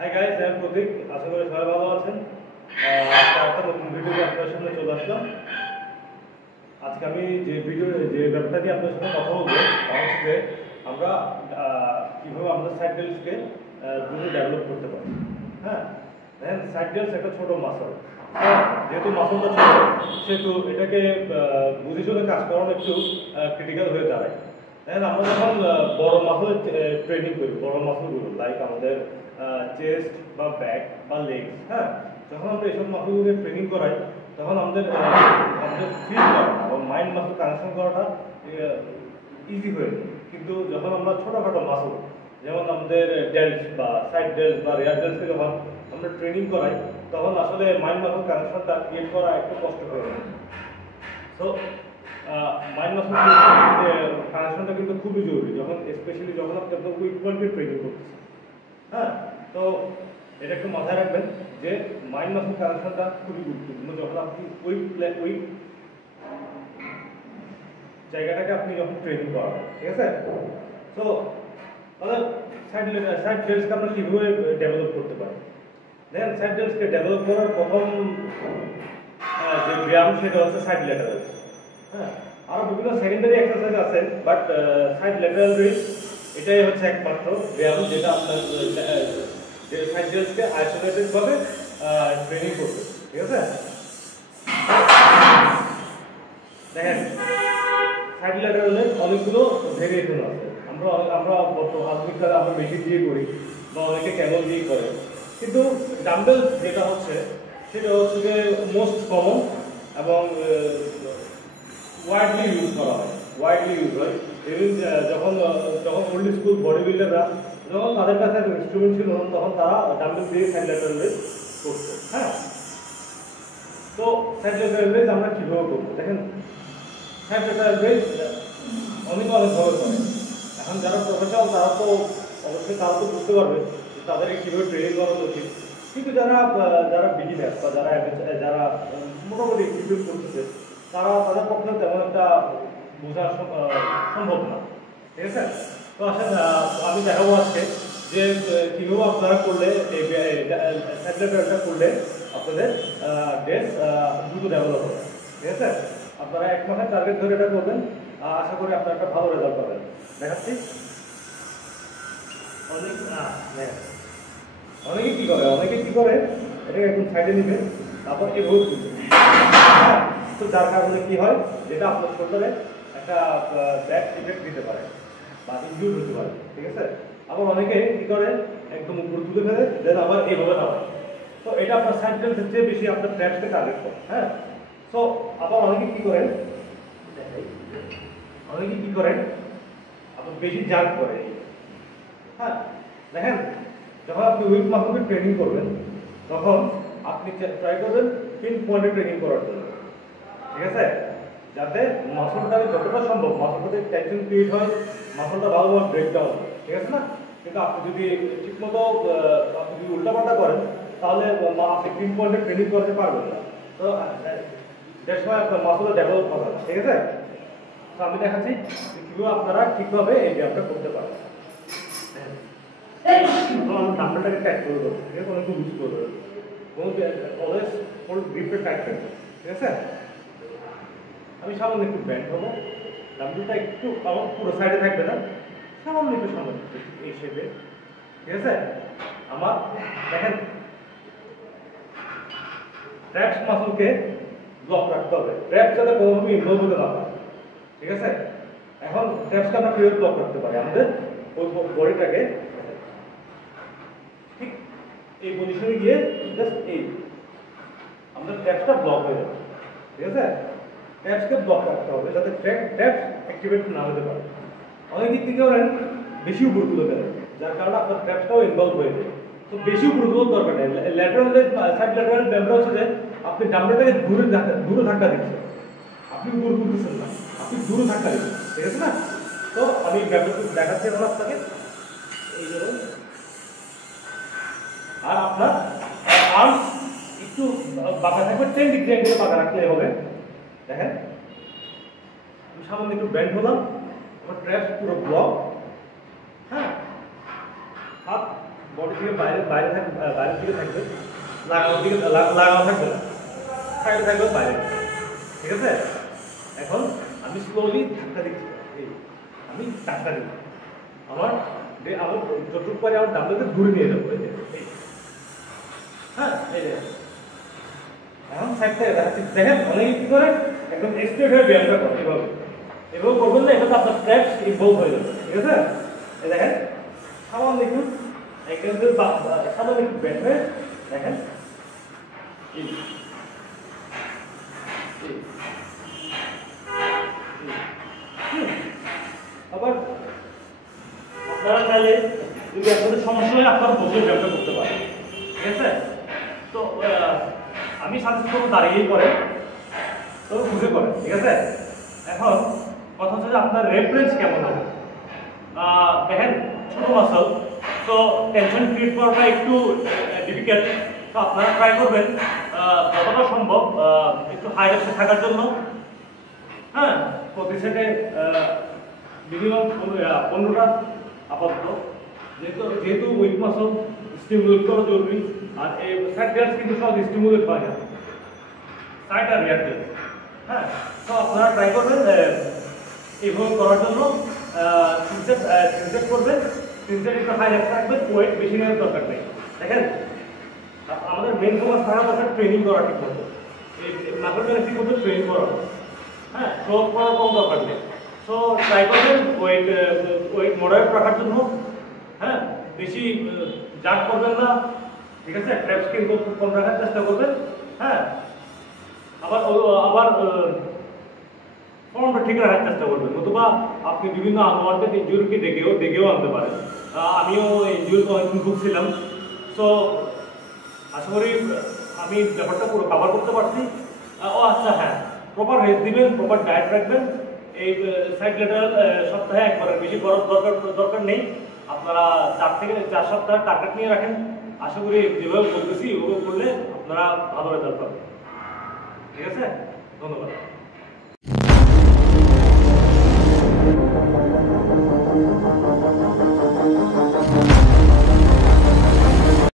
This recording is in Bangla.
হাই গাইস, আমি প্রতীক। আশা করি সবাই ভালো আছেন। আজকে একটা নতুন ভিডিও আপনাদের সামনে চলে আসলাম। আজকে আমি যে ব্যাপারটা নিয়ে আপনাদের সাথে কথা বলবো তা হচ্ছে যে আমরা কীভাবে আমাদের সাইড ডেলসকে দ্রুত ডেভেলপ করতে পারি। হ্যাঁ, দেখেন সাইড ডেলস একটা ছোটো মাসল। যেহেতু মাসলটা ছোট, সেহেতু এটাকে বুঝে চলে কাজ করানো একটু ক্রিটিক্যাল হয়ে দাঁড়ায়। দেখেন আমরা যখন বড় মাসল ট্রেনিং করি, বড় মাসলগুলো লাইক আমাদের চেস্ট বা ব্যাক বা লেগস, হ্যাঁ, যখন আমরা এইসব মাসলগুলোকে ট্রেনিং করাই তখন আমাদের ফিল করা বা মাইন্ড মাসল কানেকশন করাটা ইজি হয়ে যায়। কিন্তু যখন আমরা ছোটোখাটো মাসল যেমন আমাদের ডেলস বা সাইড ডেলস বা রেয়ার ডেলসকে যখন আমরা ট্রেনিং করাই তখন আসলে মাইন্ড মাসল কানেকশনটা ক্রিয়েট করা একটু কষ্ট হয়ে যায়। সো মাইন্ড মাসল কানেকশনটা কিন্তু খুবই জরুরি, স্পেশালি যখন আপনি আপনার উইক পয়েন্টে ট্রেনিং করতেছেন। হ্যাঁ, তো এটা একটু মাথায় রাখবেন যে মাইন্ড মাসল কানেকশনটা খুবই গুরুত্বপূর্ণ। যখন আপনি ওই জায়গাটাকে আপনি যখন ট্রেনিং করাবেন, ঠিক আছে? তো তাহলে সাইড ডেলসকে আমরা কীভাবে ডেভেলপ করতে পারি? দেখেন, সাইড ডেলসকে ডেভেলপ করার প্রথম যে ব্যায়াম সেটা হচ্ছে সাইড ল্যাটারাল। হ্যাঁ, আরও বিভিন্ন সেকেন্ডারি এক্সারসাইজ আছে, বাট সাইড ল্যাটারাল রেজ এটাই হচ্ছে একমাত্র ব্যায়াম যেটা আপনার যে সাইড ডেলসকে আইসোলেটেড ভাবে ট্রেনিং করবে, ঠিক আছে? দেখেন, সাইড ল্যাটারালের অনেকগুলো ভেরিয়েশন আছে। আমরা আধুনিককালে আমরা মেশিন দিয়ে করি বা অনেকে ক্যাবল দিয়ে করে, কিন্তু ডাম্বেল যেটা হচ্ছে সেটা হচ্ছে যে মোস্ট কমন এবং ওয়াইডলি ইউজ করা হয়। ইভেন যখন ওল্ড স্কুল বডি বিল্ডাররা যখন তাদের কাছে ইনস্ট্রুমেন্ট ছিল তখন তারা ডাম্বেল দিয়ে সাইড ল্যাটারাল রেজ করতো। হ্যাঁ, তো সাইড ল্যাটারাল রেজ আমরা কীভাবে করবো? দেখেন, সাইড ল্যাটারাল রেজ অনেকভাবে করে। এখন যারা প্রফেশনাল তারা তো অবশ্যই বুঝতে পারবে তাদেরকে কীভাবে ট্রেনিং করানো উচিত, কিন্তু যারা বিগিনার বা যারা মোটামুটি এক্সপিরিয়েন্স করতেছে তাদের পক্ষে তেমন একটা বোঝা সম্ভব না, ঠিক আছে? তো আসেন আমি দেখাবো আজকে যে কীভাবে আপনারা করলে এই সাইড ল্যাটারালটা করলে আপনাদের ডেলস দ্রুত ডেভেলপ হবে, ঠিক আছে? আপনারা এক মাসের টার্গেট ধরে এটা করবেন, আশা করি আপনারা একটা ভালো রেজাল্ট পাবেন। দেখাচ্ছি। অনেকে কি করে এটাকে একদম সাইডে নিবে, তারপর এভাবে তুলবে। তো যার কারণে কি হয়, যেটা আপনার শোল্ডারে একটা ব্যাড ইফেক্ট দিতে পারে বা ইনজুর হতে পারে, ঠিক আছে? আবার অনেকে কি করে একদম উপর তুলে ফেলে দেন আবার এইভাবে নামায়। তো এটা আপনার সাইড ডেলসের চেয়ে বেশি আপনার ট্র্যাপসকে টার্গেট করে। হ্যাঁ, সো আবার অনেকে কি করেন আপনার বেশি জাম্প করে। হ্যাঁ, দেখেন, যখন আপনি উইক মাসলকে ট্রেনিং করবেন তখন আপনি ট্রাই করবেন পিন পয়েন্টে ট্রেনিং করার জন্য, ঠিক আছে? যাতে মাসলটাকে যতটা সম্ভব মাসলটাতে টেনশন ক্রিয়েট হয়, মাসলটা ভালোভাবে ব্রেকডাউন, ঠিক আছে না? কিন্তু আপনি যদি ঠিকমতো আপনি যদি উল্টাপাল্টা করেন তাহলে আপনি পিন পয়েন্টে ট্রেনিং করতে পারবেন না। তো দ্যাটস ওয়াই আপনার মাসলটা ডেভেলপ হবে না, ঠিক আছে? তো আমি দেখাচ্ছি কীভাবে আপনারা ঠিকভাবে এই ব্যায়ামটা করতে পারেন। ডাম্বেলটাকে টাইট করে দেবো, ঠিক আছে? অনেক লুজ করে দেবো, অলওয়েজ হোল্ড গ্রিপটা টাইট রাখবেন, ঠিক আছে? আমি সামান্য একটু ব্যান্ড হবো, ডাম্বেলটা একটু আমার পুরো সাইডে থাকবে না, সামান্য একটু সামনে এই শেপে, ঠিক আছে? আমার দেখেন, ট্র্যাপস মাসলকে ব্লক রাখতে হবে, ট্র্যাপস যাতে কোনোভাবে ইনভলভ হতে না পারে, ঠিক আছে? এখন ট্র্যাপসকে আমরা কীভাবে ব্লক রাখতে পারি? আমাদের ওই বডিটাকে ঠিক এই পজিশনে গিয়ে জাস্ট এই আমাদের ট্র্যাপসটা ব্লক হয়ে যাবে, ঠিক আছে? ট্র্যাপসকে ব্লক রাখতে হবে যাতে ট্র্যাপস অ্যাক্টিভেট না হতে পারে। অনেক দিক থেকে করেন বেশি উপর তুলে ফেলেন, যার কারণে আপনার ট্র্যাপসটাও ইনভলভ হয়ে যায়। তো বেশি উপর তোলার দরকার নেই। ল্যাটারাল সাইড ল্যাটারাল ব্যায়ামটা হচ্ছে যে আপনি ডাম্বেলটাকে দূরে ধাক্কা দিচ্ছেন, আপনি উপর তুলতেছেন না, আপনি দূরে ধাক্কা দিচ্ছেন, ঠিক আছে না? তো আমি ব্যাপারটা দেখাচ্ছি এখন আপনাকে, এই ধরুন। আর আপনার আর্মস একটু বাঁকা থাকবে, 10 ডিগ্রি অ্যাঙ্গেলে বাঁকা রাখলে হবে। দেখেন, আমি সামান্য একটু ব্যান্ড হলাম, আমার ট্র্যাপস পুরো ব্লক। হ্যাঁ, হাত বডি থেকে বাইরে থাকবে, বাইরের দিকে থাকবে, লাগানো থাকবে না, সাইডে থাকবে বাইরে। ঠিক আছে? এখন আমি স্লোলি ধাক্কা দিচ্ছি, আমি ধাক্কা দিব, আমার যতটুকু পারে আমার ডাম্বেলকে ঘুরে নিয়ে যাবো। হ্যাঁ, এই যে এখন সাইড থেকে দেখেন অনেকে কি করে একদম স্ট্রেট হয়ে ব্যায়ামটা করে এভাবে, এভাবে করবেন না, এটাতে আপনার ট্র্যাপস ইনভলভ হয়ে যাবে। ঠিক আছে? এই দেখেন সামান্য একটু এখান থেকে সামান্য একটু ব্যাট হয়ে দেখেন আবার আপনারা চাইলে যদি আপনাদের সমস্যা হয় আপনারা বসে ব্যায়ামটা করতে পারেন। ঠিক আছে? তো আমি সাজেস্ট করবো দাঁড়িয়েই করে, তো বুঝে করে। ঠিক আছে? এখন কথা হচ্ছে যে আপনার রেফারেন্স কেমন হবে। দেখেন ছোট মাসল, তো টেনশন ক্রিয়েট করাটা একটু ডিফিকাল্ট, তো আপনারা ট্রাই করবেন যতটা সম্ভব একটু হাই রেপসে থাকার জন্য। হ্যাঁ, প্রতি সেটে মিনিমাম 15টা আপাতত, যেহেতু উইক মাসল স্টিমুলেট করা জরুরি, আর এই সাইড ডেলস কিন্তু সব স্টিমুলেট হয় না, সাইড আর রিয়ার ডেলস। হ্যাঁ, তো আপনারা ট্রাই করবেন এইভাবে করার জন্য। 3 সেট করবেন, 3 সেট একটু হাই রেপস রাখবেন, ওয়েট বেশি নেওয়ার দরকার নেই। দেখেন আমাদের মেন ফোকাস থাকা দরকার ট্রেনিং করা ঠিক মতো, এই মাসলটাকে ঠিক মতো ট্রেন করা। হ্যাঁ, শো অফ করার কোনো দরকার নেই। সো ট্রাই করবেন ওয়েট মডারেট রাখার জন্য। হ্যাঁ, বেশি জাগ করবেন না। ঠিক আছে? ট্র্যাপস কিন্তু খুব কম রাখার চেষ্টা করবেন। হ্যাঁ, আবার ফর্মটা ঠিক রাখার চেষ্টা করবেন, নতুবা আপনি বিভিন্ন আনওয়ান্টেড ইনজুরিকে ডেকেও আনতে পারেন। আমিও ইনজুরিতে অনেকদিন ভুগছিলাম। সো আশা করি আমি ব্যাপারটা পুরো কভার করতে পারছি। আচ্ছা হ্যাঁ, প্রপার রেস্ট দিবেন, প্রপার ডায়েট রাখবেন। এই সাইড ল্যাটারাল সপ্তাহে একবারের বেশি করার দরকার নেই। আপনারা 4 থেকে 4 সপ্তাহ টার্গেট নিয়ে রাখেন। আশা করি যেভাবে বলতেছি ওভাবে করলে আপনারা ভালো রেজাল্ট পাবেন। ঠিক আছে? ধন্যবাদ।